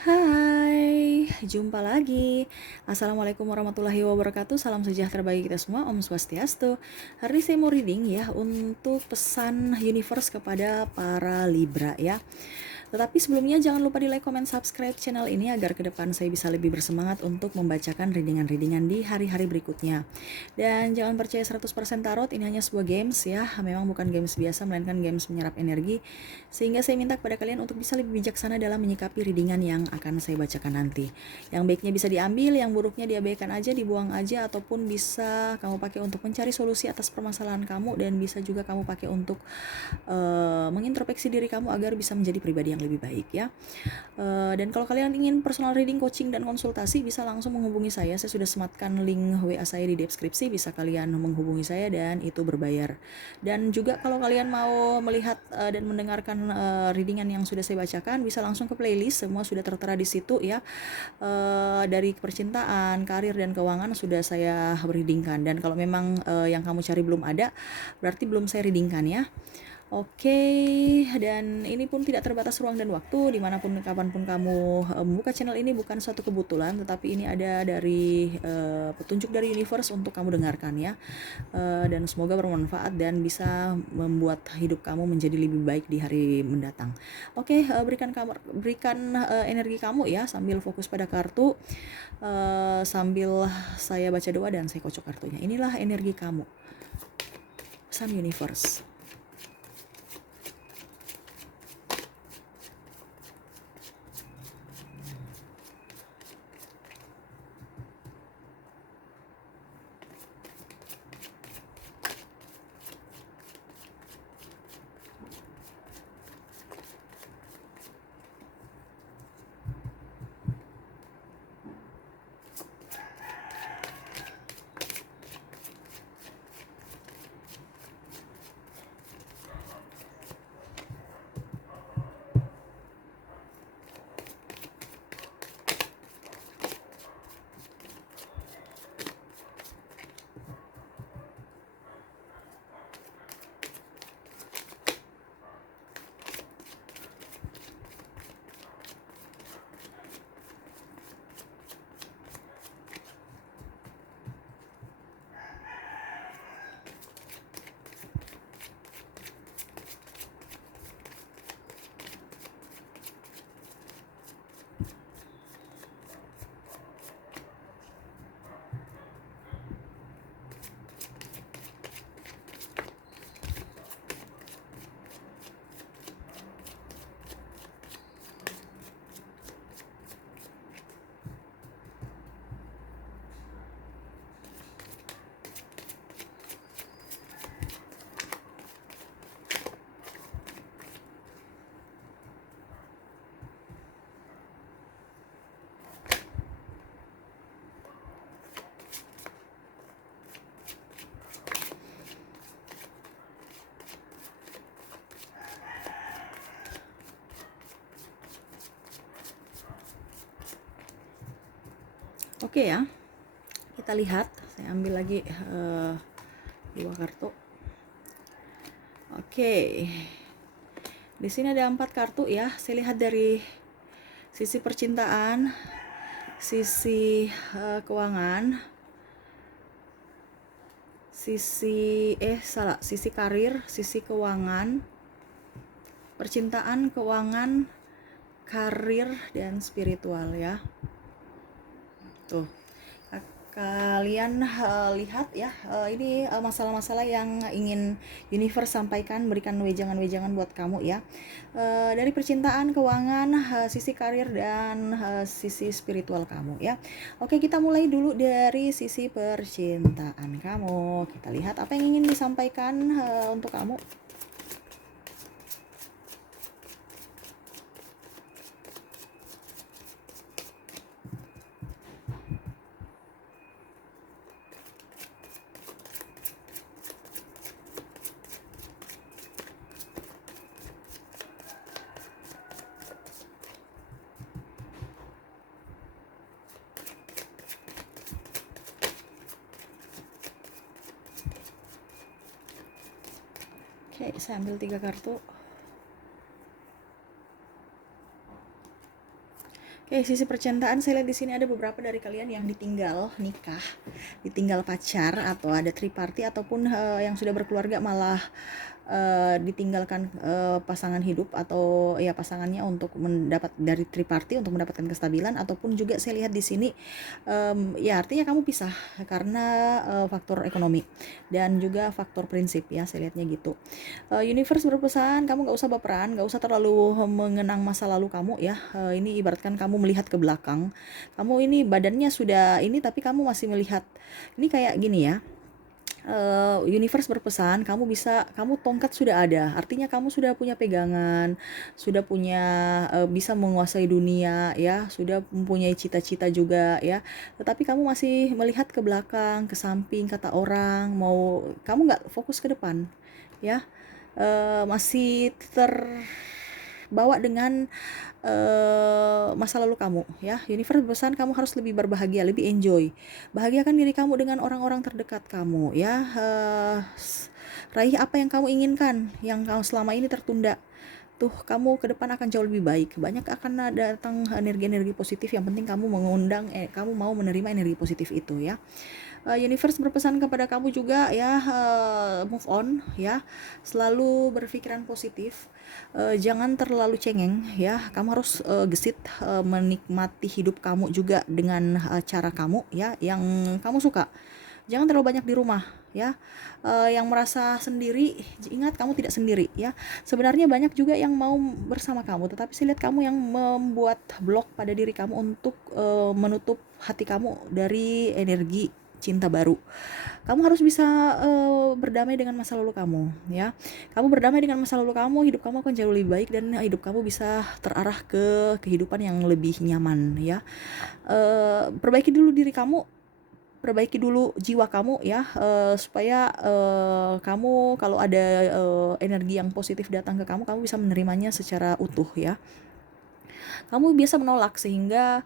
Hai, jumpa lagi. Assalamualaikum warahmatullahi wabarakatuh. Salam sejahtera bagi kita semua. Om Swastiastu. Hari ini saya mau reading ya untuk pesan universe kepada para Libra ya. Tetapi sebelumnya jangan lupa di like, comment, subscribe channel ini agar ke depan saya bisa lebih bersemangat untuk membacakan readingan-readingan di hari-hari berikutnya. Dan jangan percaya 100% tarot, ini hanya sebuah games ya. Memang bukan games biasa, melainkan games menyerap energi. Sehingga saya minta kepada kalian untuk bisa lebih bijaksana dalam menyikapi readingan yang akan saya bacakan nanti. Yang baiknya bisa diambil, yang buruknya diabaikan aja, dibuang aja, ataupun bisa kamu pakai untuk mencari solusi atas permasalahan kamu, dan bisa juga kamu pakai untuk mengintrospeksi diri kamu agar bisa menjadi pribadi yang lebih baik ya. Dan kalau kalian ingin personal reading, coaching, dan konsultasi, bisa langsung menghubungi saya. Saya sudah sematkan link WA saya di deskripsi, bisa kalian menghubungi saya dan itu berbayar. Dan juga kalau kalian mau melihat dan mendengarkan readingan yang sudah saya bacakan, bisa langsung ke playlist, semua sudah tertera di situ ya. Dari percintaan, karir, dan keuangan sudah saya readingkan. Dan kalau memang yang kamu cari belum ada, berarti belum saya readingkan ya. Oke, dan ini pun tidak terbatas ruang dan waktu, dimanapun kapanpun kamu membuka channel ini bukan suatu kebetulan, tetapi ini ada dari petunjuk dari universe untuk kamu dengarkan ya. Dan semoga bermanfaat dan bisa membuat hidup kamu menjadi lebih baik di hari mendatang. Oke, berikan energi kamu ya sambil fokus pada kartu, sambil saya baca doa dan saya kocok kartunya. Inilah energi kamu, pesan universe. Oke ya, kita lihat. Saya ambil lagi dua kartu. Oke, di sini ada 4 kartu ya. Saya lihat dari sisi percintaan, sisi keuangan, sisi karir, sisi keuangan, percintaan, keuangan, karir, dan spiritual ya. Tuh, kalian lihat ya, ini masalah-masalah yang ingin universe sampaikan, berikan wejangan-wejangan buat kamu ya. Dari percintaan, keuangan, sisi karir, dan sisi spiritual kamu ya. Oke, kita mulai dulu dari sisi percintaan kamu. Kita lihat apa yang ingin disampaikan untuk kamu. Oke, saya ambil 3 kartu. Oke, sisi percintaan saya lihat di sini ada beberapa dari kalian yang ditinggal nikah, ditinggal pacar, atau ada triparty, ataupun yang sudah berkeluarga malah ditinggalkan pasangan hidup atau ya pasangannya untuk mendapat dari triparty untuk mendapatkan kestabilan, ataupun juga saya lihat di sini ya artinya kamu pisah karena faktor ekonomi dan juga faktor prinsip ya, saya lihatnya gitu. Universe berpesan kamu gak usah baperan, gak usah terlalu mengenang masa lalu kamu ya. Ini ibaratkan kamu melihat ke belakang, kamu ini badannya sudah ini tapi kamu masih melihat. Ini kayak gini ya, universe berpesan kamu tongkat sudah ada, artinya kamu sudah punya pegangan, sudah punya bisa menguasai dunia ya, sudah mempunyai cita-cita juga ya, tetapi kamu masih melihat ke belakang, ke samping, kata orang, kamu nggak fokus ke depan ya. Masih terbawa dengan masa lalu kamu ya. Universe berpesan kamu harus lebih berbahagia, lebih enjoy, bahagiakan diri kamu dengan orang-orang terdekat kamu ya. Raih apa yang kamu inginkan, yang kamu selama ini tertunda tuh, kamu ke depan akan jauh lebih baik, banyak akan datang energi-energi positif. Yang penting kamu kamu mau menerima energi positif itu ya. Universe berpesan kepada kamu juga ya, move on ya, selalu berpikiran positif, jangan terlalu cengeng ya, kamu harus gesit, menikmati hidup kamu juga dengan cara kamu ya yang kamu suka. Jangan terlalu banyak di rumah ya. Yang merasa sendiri, ingat kamu tidak sendiri ya. Sebenarnya banyak juga yang mau bersama kamu, tetapi saya lihat kamu yang membuat blok pada diri kamu untuk menutup hati kamu dari energi cinta baru. Kamu harus bisa berdamai dengan masa lalu kamu ya. Kamu berdamai dengan masa lalu kamu, hidup kamu akan jauh lebih baik dan hidup kamu bisa terarah ke kehidupan yang lebih nyaman ya. Perbaiki dulu diri kamu, perbaiki dulu jiwa kamu ya, supaya kamu kalau ada energi yang positif datang ke kamu, kamu bisa menerimanya secara utuh ya. Kamu biasa menolak sehingga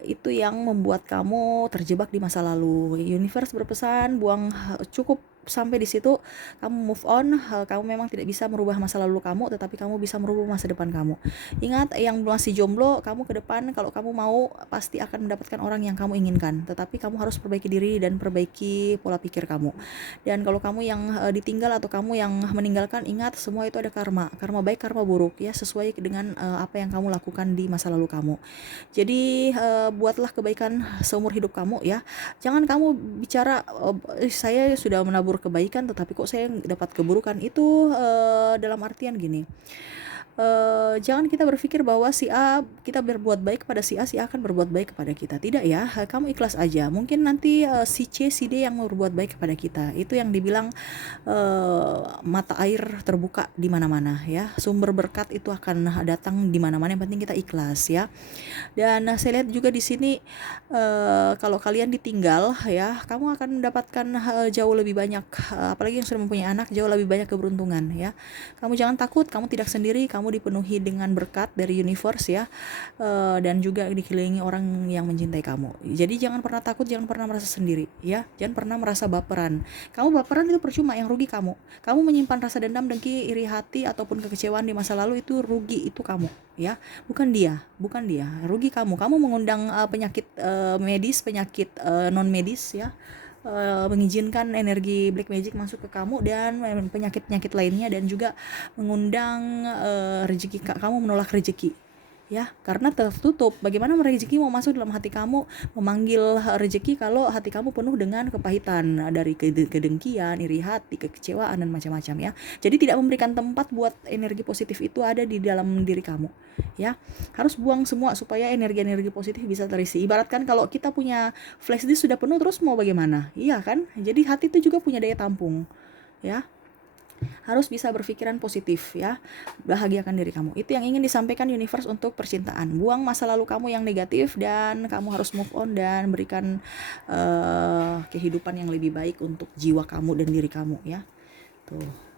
itu yang membuat kamu terjebak di masa lalu. Universe berpesan buang, cukup sampai di situ, kamu move on. Kamu memang tidak bisa merubah masa lalu kamu, tetapi kamu bisa merubah masa depan kamu. Ingat, yang masih jomblo, kamu ke depan kalau kamu mau pasti akan mendapatkan orang yang kamu inginkan, tetapi kamu harus perbaiki diri dan perbaiki pola pikir kamu. Dan kalau kamu yang ditinggal atau kamu yang meninggalkan, ingat semua itu ada karma baik, karma buruk ya, sesuai dengan apa yang kamu lakukan di masa lalu kamu. Jadi buatlah kebaikan seumur hidup kamu ya. Jangan kamu bicara saya sudah menabur kebaikan tetapi kok saya dapat keburukan. Itu dalam artian gini, jangan kita berpikir bahwa si A, kita berbuat baik pada si A akan berbuat baik kepada kita. Tidak ya, kamu ikhlas aja. Mungkin nanti si C, si D yang berbuat baik kepada kita. Itu yang dibilang mata air terbuka di mana-mana ya. Sumber berkat itu akan datang di mana-mana. Yang penting kita ikhlas ya. Dan saya lihat juga di sini kalau kalian ditinggal ya, kamu akan mendapatkan jauh lebih banyak, apalagi yang sudah mempunyai anak, jauh lebih banyak keberuntungan ya. Kamu jangan takut, kamu tidak sendiri, kamu dipenuhi dengan berkat dari universe ya, dan juga dikelilingi orang yang mencintai kamu. Jadi jangan pernah takut, jangan pernah merasa sendiri ya, jangan pernah merasa baperan. Kamu baperan itu percuma, yang rugi kamu. Kamu menyimpan rasa dendam, dengki, iri hati ataupun kekecewaan di masa lalu, itu rugi, itu kamu ya, bukan dia, rugi kamu. Kamu mengundang penyakit medis, penyakit non medis ya, mengizinkan energi black magic masuk ke kamu dan penyakit-penyakit lainnya, dan juga mengundang rezeki kamu menolak rezeki ya, karena tertutup. Bagaimana rezeki mau masuk dalam hati kamu, memanggil rezeki kalau hati kamu penuh dengan kepahitan dari kedengkian, iri hati, kekecewaan dan macam-macam ya. Jadi tidak memberikan tempat buat energi positif itu ada di dalam diri kamu ya. Harus buang semua supaya energi-energi positif bisa terisi. Ibaratkan kalau kita punya flash disk sudah penuh, terus mau bagaimana? Iya kan? Jadi hati itu juga punya daya tampung ya. Harus bisa berpikiran positif ya, bahagiakan diri kamu. Itu yang ingin disampaikan universe untuk percintaan. Buang masa lalu kamu yang negatif dan kamu harus move on dan berikan kehidupan yang lebih baik untuk jiwa kamu dan diri kamu ya. Tuh.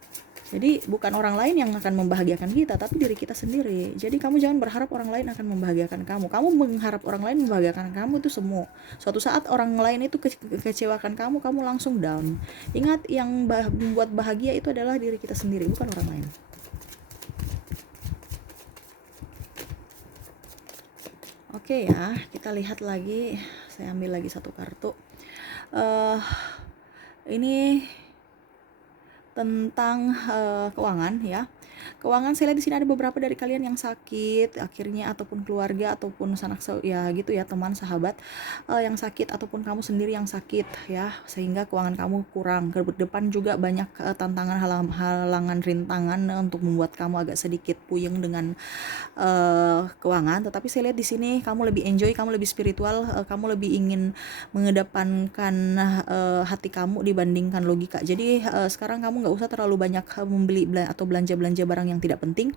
Jadi bukan orang lain yang akan membahagiakan kita, tapi diri kita sendiri. Jadi kamu jangan berharap orang lain akan membahagiakan kamu. Kamu mengharap orang lain membahagiakan kamu, itu semu. Suatu saat orang lain itu kecewakan kamu, kamu langsung down. Ingat, yang membuat bahagia itu adalah diri kita sendiri, bukan orang lain. Oke ya, kita lihat lagi. Saya ambil lagi satu kartu. Eh, ini tentang keuangan ya. Keuangan saya lihat di sini ada beberapa dari kalian yang sakit akhirnya, ataupun keluarga, ataupun ya gitu ya, teman sahabat yang sakit, ataupun kamu sendiri yang sakit ya, sehingga keuangan kamu kurang. Ke depan juga banyak tantangan, halangan, rintangan untuk membuat kamu agak sedikit puyeng dengan keuangan. Tetapi saya lihat di sini kamu lebih enjoy, kamu lebih spiritual, kamu lebih ingin mengedepankan hati kamu dibandingkan logika. Jadi sekarang kamu nggak usah terlalu banyak membeli atau belanja barang yang tidak penting.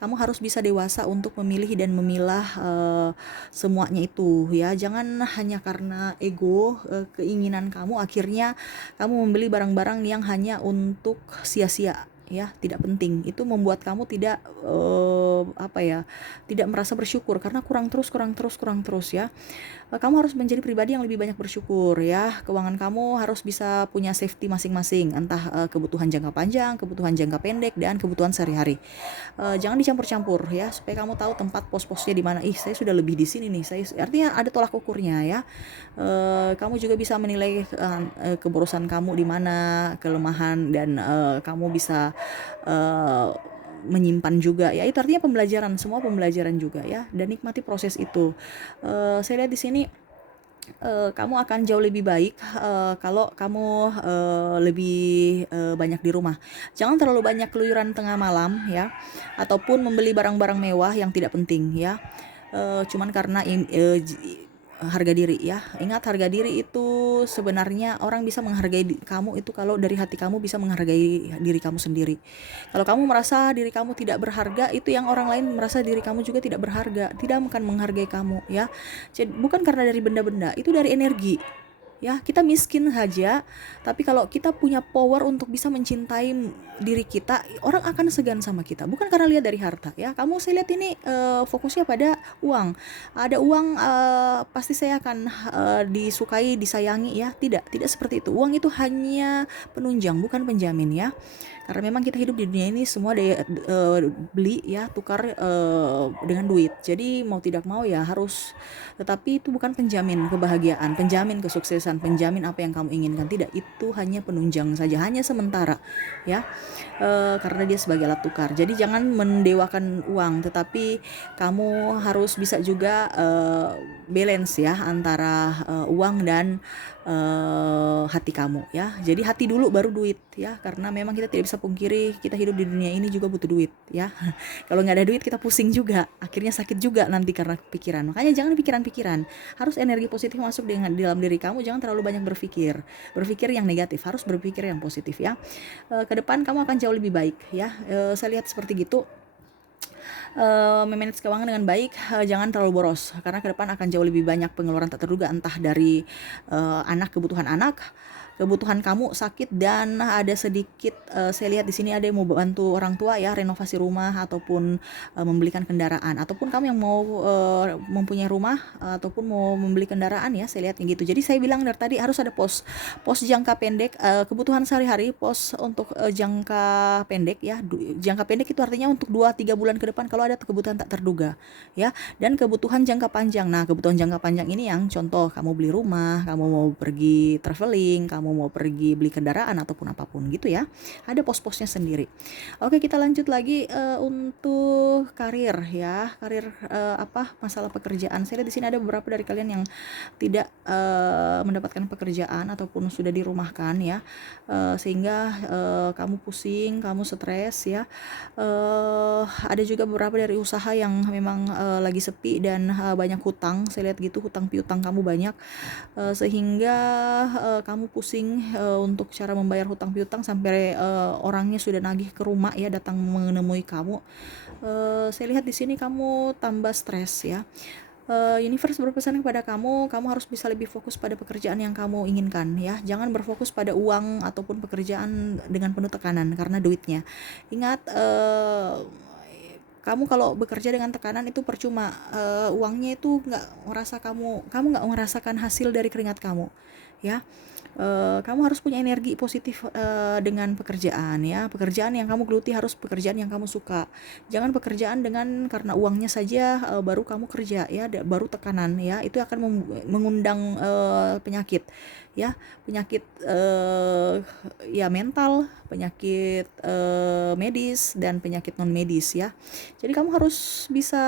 Kamu harus bisa dewasa untuk memilih dan memilah semuanya itu ya. Jangan hanya karena ego, keinginan kamu, akhirnya kamu membeli barang-barang yang hanya untuk sia-sia ya, tidak penting. Itu membuat kamu tidak tidak merasa bersyukur karena kurang terus ya. Kamu harus menjadi pribadi yang lebih banyak bersyukur ya. Keuangan kamu harus bisa punya safety masing-masing, entah kebutuhan jangka panjang, kebutuhan jangka pendek, dan kebutuhan sehari-hari. Jangan dicampur-campur ya, supaya kamu tahu tempat pos-posnya di mana. Saya sudah lebih di sini nih. Artinya ada tolak ukurnya ya. Kamu juga bisa menilai keborosan kamu di mana, kelemahan, dan kamu bisa uh, menyimpan juga ya. Itu artinya pembelajaran, semua pembelajaran juga ya, dan nikmati proses itu. Saya lihat di sini kamu akan jauh lebih baik kalau kamu lebih banyak di rumah. Jangan terlalu banyak keluyuran tengah malam ya, ataupun membeli barang-barang mewah yang tidak penting ya. Cuman karena harga diri ya. Ingat, harga diri itu sebenarnya orang bisa menghargai kamu itu kalau dari hati kamu bisa menghargai diri kamu sendiri. Kalau kamu merasa diri kamu tidak berharga, itu yang orang lain merasa diri kamu juga tidak berharga, tidak akan menghargai kamu ya. Jadi bukan karena dari benda-benda, itu dari energi. Ya, kita miskin saja, tapi kalau kita punya power untuk bisa mencintai diri kita, orang akan segan sama kita. Bukan karena lihat dari harta ya. Kamu, saya lihat ini fokusnya pada uang. Ada uang, pasti saya akan disukai, disayangi ya. Tidak seperti itu. Uang itu hanya penunjang, bukan penjamin ya. Karena memang kita hidup di dunia ini semua daya beli ya, tukar dengan duit. Jadi mau tidak mau ya harus, tetapi itu bukan penjamin kebahagiaan, penjamin kesuksesan, penjamin apa yang kamu inginkan. Tidak, itu hanya penunjang saja, hanya sementara ya. Karena dia sebagai alat tukar. Jadi jangan mendewakan uang, tetapi kamu harus bisa juga balance ya antara uang dan hati kamu ya. Jadi hati dulu baru duit ya, karena memang kita tidak bisa pungkiri kita hidup di dunia ini juga butuh duit ya. Kalau nggak ada duit kita pusing juga, akhirnya sakit juga nanti karena pikiran. Makanya jangan pikiran-pikiran, harus energi positif masuk dengan dalam diri kamu. Jangan terlalu banyak berpikir yang negatif, harus berpikir yang positif ya. Ke depan kamu akan jauh lebih baik ya. Saya lihat seperti gitu. Memanage keuangan dengan baik, jangan terlalu boros, karena ke depan akan jauh lebih banyak pengeluaran tak terduga, entah dari kebutuhan anak, kebutuhan kamu sakit, dan ada sedikit saya lihat di sini ada yang mau bantu orang tua ya, renovasi rumah, ataupun membelikan kendaraan, ataupun kamu yang mau mempunyai rumah ataupun mau membeli kendaraan ya. Saya lihatnya gitu. Jadi saya bilang dari tadi harus ada pos jangka pendek, kebutuhan sehari-hari, pos untuk jangka pendek ya. Jangka pendek itu artinya untuk 2-3 bulan ke depan kalau ada kebutuhan tak terduga ya, dan kebutuhan jangka panjang. Nah, kebutuhan jangka panjang ini yang contoh kamu beli rumah, kamu mau pergi traveling, kamu mau pergi beli kendaraan, ataupun apapun gitu ya. Ada pos-posnya sendiri. Oke, kita lanjut lagi untuk karir ya. Karir masalah pekerjaan. Saya lihat di sini ada beberapa dari kalian yang tidak mendapatkan pekerjaan ataupun sudah dirumahkan ya. Sehingga kamu pusing, kamu stres ya. Ada juga beberapa dari usaha yang memang lagi sepi dan banyak hutang. Saya lihat gitu, hutang piutang kamu banyak, sehingga kamu pusing untuk cara membayar hutang piutang, sampai orangnya sudah nagih ke rumah ya, datang menemui kamu. Saya lihat di sini kamu tambah stres ya. Universe berpesan kepada kamu harus bisa lebih fokus pada pekerjaan yang kamu inginkan ya. Jangan berfokus pada uang ataupun pekerjaan dengan penuh tekanan karena duitnya. Ingat, kamu kalau bekerja dengan tekanan itu percuma. Uangnya itu nggak ngerasa, kamu nggak merasakan hasil dari keringat kamu ya. Kamu harus punya energi positif dengan pekerjaan ya. Pekerjaan yang kamu geluti harus pekerjaan yang kamu suka. Jangan pekerjaan dengan karena uangnya saja baru kamu kerja ya, baru tekanan ya. Itu akan mengundang penyakit ya, penyakit ya mental, penyakit medis dan penyakit non medis ya. Jadi kamu harus bisa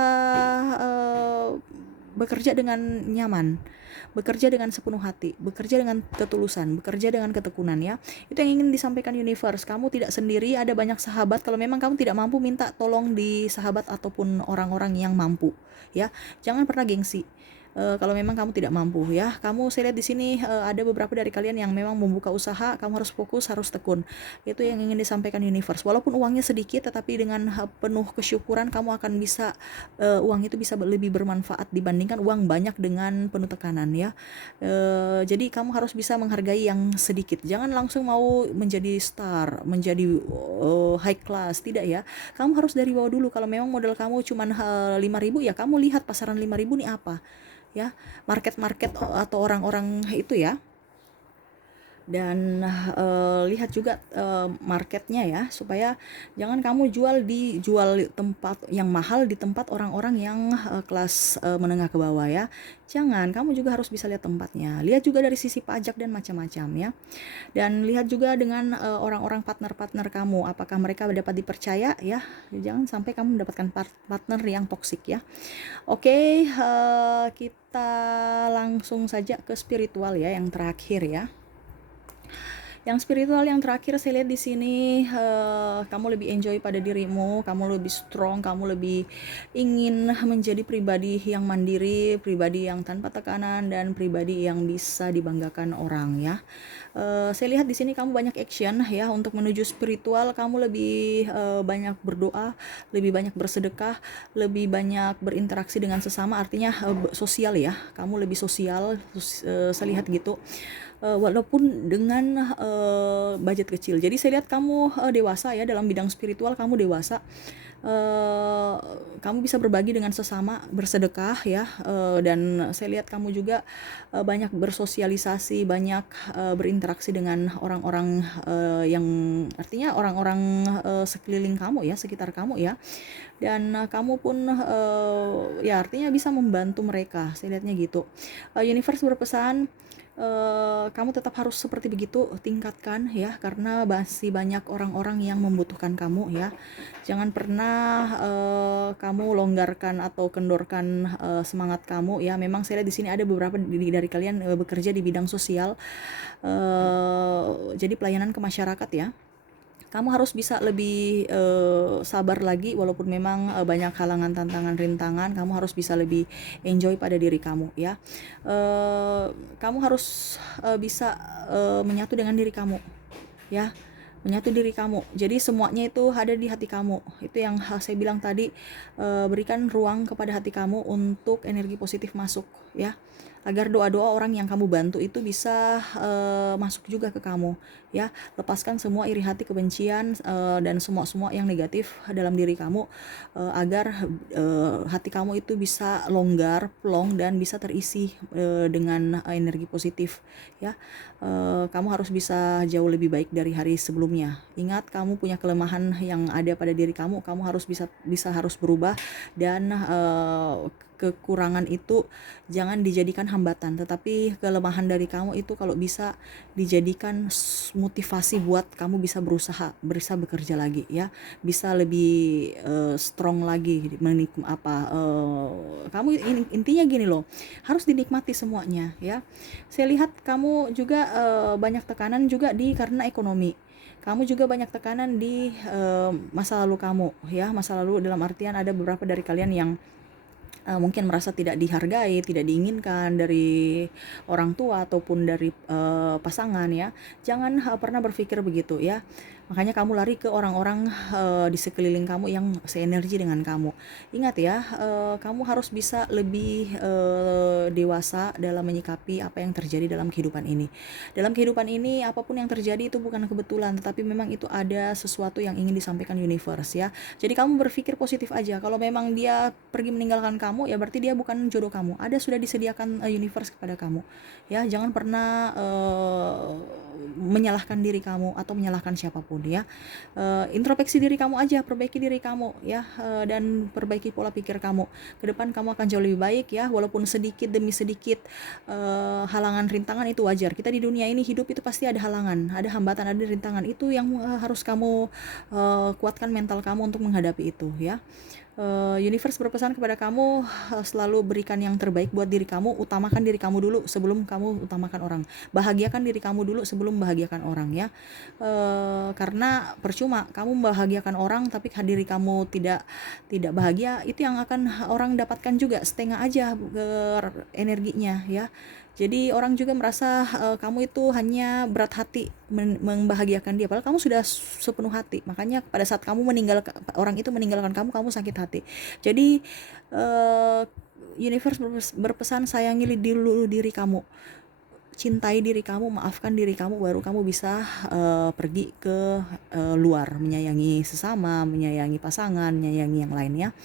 bekerja dengan nyaman, bekerja dengan sepenuh hati, bekerja dengan ketulusan, bekerja dengan ketekunan ya. Itu yang ingin disampaikan universe. Kamu tidak sendiri, ada banyak sahabat. Kalau memang kamu tidak mampu, minta tolong di sahabat ataupun orang-orang yang mampu ya. Jangan pernah gengsi. Kalau memang kamu tidak mampu ya, saya lihat di sini ada beberapa dari kalian yang memang membuka usaha, kamu harus fokus, harus tekun. Itu yang ingin disampaikan universe. Walaupun uangnya sedikit, tetapi dengan penuh kesyukuran kamu akan bisa uang itu bisa lebih bermanfaat dibandingkan uang banyak dengan penuh tekanan ya. Jadi kamu harus bisa menghargai yang sedikit. Jangan langsung mau menjadi star, menjadi high class, tidak ya. Kamu harus dari bawah dulu. Kalau memang modal kamu cuma 5.000 ya, kamu lihat pasaran 5.000 nih apa ya, market atau orang-orang itu ya. Dan lihat juga marketnya ya, supaya jangan kamu jual tempat yang mahal di tempat orang-orang yang kelas menengah ke bawah ya. Jangan, kamu juga harus bisa lihat tempatnya. Lihat juga dari sisi pajak dan macam-macam ya. Dan lihat juga dengan orang-orang partner kamu, apakah mereka dapat dipercaya ya. Jangan sampai kamu mendapatkan partner yang toksik ya. Oke, kita langsung saja ke spiritual ya, yang terakhir ya. Yang spiritual yang terakhir saya lihat di sini, kamu lebih enjoy pada dirimu, kamu lebih strong, kamu lebih ingin menjadi pribadi yang mandiri, pribadi yang tanpa tekanan, dan pribadi yang bisa dibanggakan orang ya. Saya lihat di sini kamu banyak action ya untuk menuju spiritual. Kamu lebih banyak berdoa, lebih banyak bersedekah, lebih banyak berinteraksi dengan sesama, artinya sosial ya. Kamu lebih sosial, saya lihat gitu. Walaupun dengan budget kecil. Jadi saya lihat kamu dewasa ya, dalam bidang spiritual kamu dewasa. Kamu bisa berbagi dengan sesama, bersedekah ya, dan saya lihat kamu juga banyak bersosialisasi, banyak berinteraksi dengan orang-orang yang artinya orang-orang sekeliling kamu ya, sekitar kamu ya. Dan kamu pun ya artinya bisa membantu mereka, saya lihatnya gitu. Universe berpesan, kamu tetap harus seperti begitu, tingkatkan ya, karena masih banyak orang-orang yang membutuhkan kamu ya. Jangan pernah kamu longgarkan atau kendorkan semangat kamu ya. Memang saya lihat di sini ada beberapa dari kalian bekerja di bidang sosial, jadi pelayanan ke masyarakat ya. Kamu harus bisa lebih sabar lagi, walaupun memang banyak halangan, tantangan, rintangan. Kamu harus bisa lebih enjoy pada diri kamu ya. Kamu harus bisa menyatu dengan diri kamu ya, menyatu diri kamu. Jadi semuanya itu ada di hati kamu. Itu yang saya bilang tadi, berikan ruang kepada hati kamu untuk energi positif masuk ya, agar doa-doa orang yang kamu bantu itu bisa masuk juga ke kamu ya. Lepaskan semua iri hati, kebencian, dan semua yang negatif dalam diri kamu, agar hati kamu itu bisa longgar, plong, dan bisa terisi dengan energi positif ya. Kamu harus bisa jauh lebih baik dari hari sebelumnya. Ingat, kamu punya kelemahan yang ada pada diri kamu. Kamu harus harus berubah, dan kekurangan itu jangan dijadikan hambatan, tetapi kelemahan dari kamu itu kalau bisa dijadikan motivasi buat kamu bisa bisa bekerja lagi ya, bisa lebih strong lagi, kamu intinya gini loh, harus dinikmati semuanya ya. Saya lihat kamu juga banyak tekanan juga karena ekonomi. Kamu juga banyak tekanan di masa lalu kamu ya. Masa lalu dalam artian ada beberapa dari kalian yang mungkin merasa tidak dihargai, tidak diinginkan dari orang tua ataupun dari pasangan ya. Jangan pernah berpikir begitu ya. Makanya kamu lari ke orang-orang di sekeliling kamu yang seenergi dengan kamu. Ingat ya, kamu harus bisa lebih dewasa dalam menyikapi apa yang terjadi dalam kehidupan ini. Dalam kehidupan ini, apapun yang terjadi itu bukan kebetulan, tetapi memang itu ada sesuatu yang ingin disampaikan universe ya. Jadi kamu berpikir positif aja. Kalau memang dia pergi meninggalkan kamu, ya berarti dia bukan jodoh kamu. Ada sudah disediakan universe kepada kamu. Ya, jangan pernah menyalahkan diri kamu atau menyalahkan siapapun ya. Introspeksi diri kamu aja, perbaiki diri kamu ya, dan perbaiki pola pikir kamu. Ke depan kamu akan jauh lebih baik ya, walaupun sedikit demi sedikit halangan rintangan itu wajar. Kita di dunia ini hidup itu pasti ada halangan, ada hambatan, ada rintangan. Itu yang harus kamu kuatkan mental kamu untuk menghadapi itu ya. Universe berpesan kepada kamu, selalu berikan yang terbaik buat diri kamu. Utamakan diri kamu dulu sebelum kamu utamakan orang. Bahagiakan diri kamu dulu sebelum membahagiakan orang ya. Karena percuma kamu membahagiakan orang tapi diri kamu tidak bahagia, itu yang akan orang dapatkan juga setengah aja energinya ya. Jadi orang juga merasa kamu itu hanya berat hati membahagiakan dia, padahal kamu sudah sepenuh hati. Makanya pada saat kamu orang itu meninggalkan kamu, kamu sakit hati. Jadi universe berpesan, sayangi dulu diri kamu, cintai diri kamu, maafkan diri kamu, baru kamu bisa pergi ke luar, menyayangi sesama, menyayangi pasangan, menyayangi yang lainnya.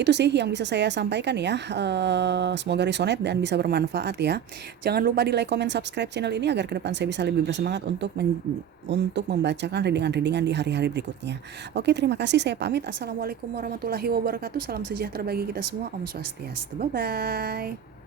Itu sih yang bisa saya sampaikan ya. Semoga resonate dan bisa bermanfaat ya. Jangan lupa di like, comment, subscribe channel ini agar ke depan saya bisa lebih bersemangat untuk membacakan readingan-readingan di hari-hari berikutnya. Oke, terima kasih, saya pamit. Assalamualaikum warahmatullahi wabarakatuh. Salam sejahtera bagi kita semua. Om Swastiastu. Bye bye.